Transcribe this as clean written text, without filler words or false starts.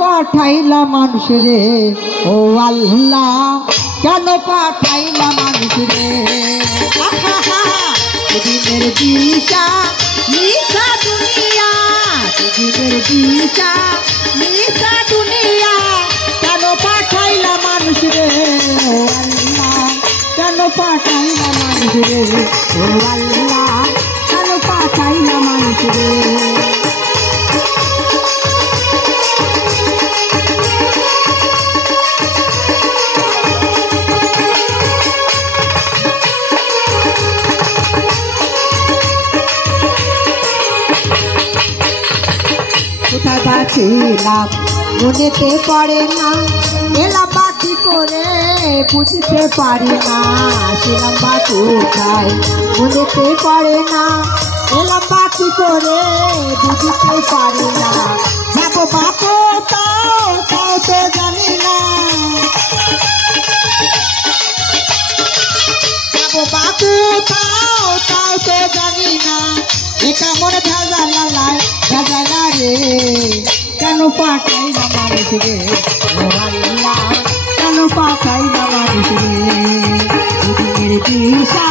পাঠাইলা মানুষ রে ও আল্লাহ কেন পাঠাইলা মানুষ রে দিনের দিশা মিশা দুনিয়া দিনের দিশা মিশা দুনিয়া কেন পাঠাইলা মানুষ রে ও আল্লাহ কেন পাঠাইলা মানুষ রে ও আল্লাহ কেন পাঠাইলা মানুষ রে কোথায় বাঁচিলাম মনেতে পড়ে না এলাম বাকি করে বুঝতে পারি না ছিলাম বা কোথায় মনেতে পড়ে না এলাম বাকি করে বুঝতে পারি না যাবো বা কোথাও তাও তো জানি না যাবো বা কোথাও তাও তো জানি না এটা মনে ভেজালায় ভেজালা রে কেন পাঠাইলা মানুষ রে ও আল্লাহ কেন পাঠাইলা মানুষ রে দিনের দিশা